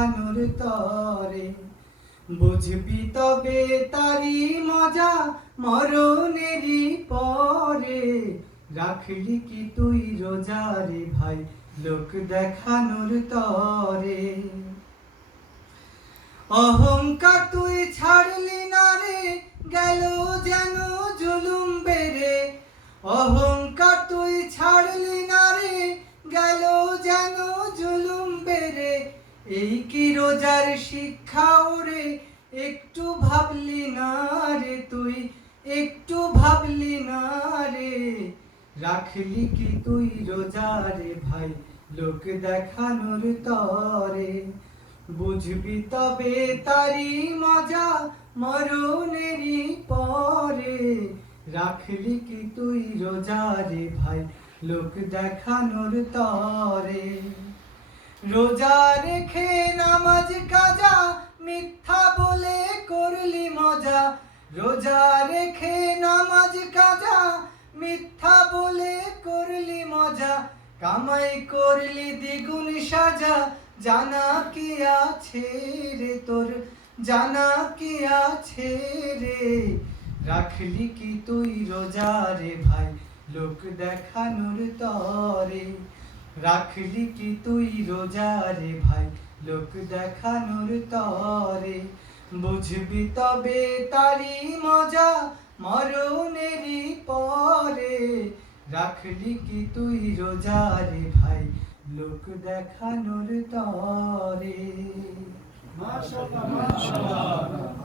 দেখানোর তরে। বুঝবি তবে তারি মজা মরণেরই পরে। রাখলি কি তুই রোজা রে ভাই লোক দেখানোর তরে। অহংকার তুই ছাড়লি না রে, গেল যেন জুলুম বেড়ে। অহংকার তুই ছাড়লি না রে, গেল যেন জুলুম বেড়ে। এই কি রোজার শিক্ষা ওরে, একটু ভাবলি না রে তুই, একটু ভাবলি না রে। রাখলি কি তুই রোজা রে ভাই লোক দেখানোর তরে। বুঝবি তবে তারি মজা মরণেরই পরে। রাখলি কি তুই রোজা রে ভাই লোক দেখানোর তরে। রোজা রেখে নামাজ কাজা মিথ্যা বলে করলি মজা। রোজা রেখে নামাজ কাজা মিথ্যা বলে করলি মজা। কামাই করলি দ্বিগুণ সাজা, জানা কি আছে রে তোর, জানা কি আছে রে। রাখলি কি তুই রোজা রে ভাই লোক দেখানোর তরে। রাখলি কি তুই রোজা রে ভাই লোক দেখানোর তরে। বুঝবি তবে তারি মজা মরণেরই পরে। রাখলি কি তুই রোজা রে ভাই লোক দেখানোর তরে। মাশাআল্লাহ, মাশাআল্লাহ।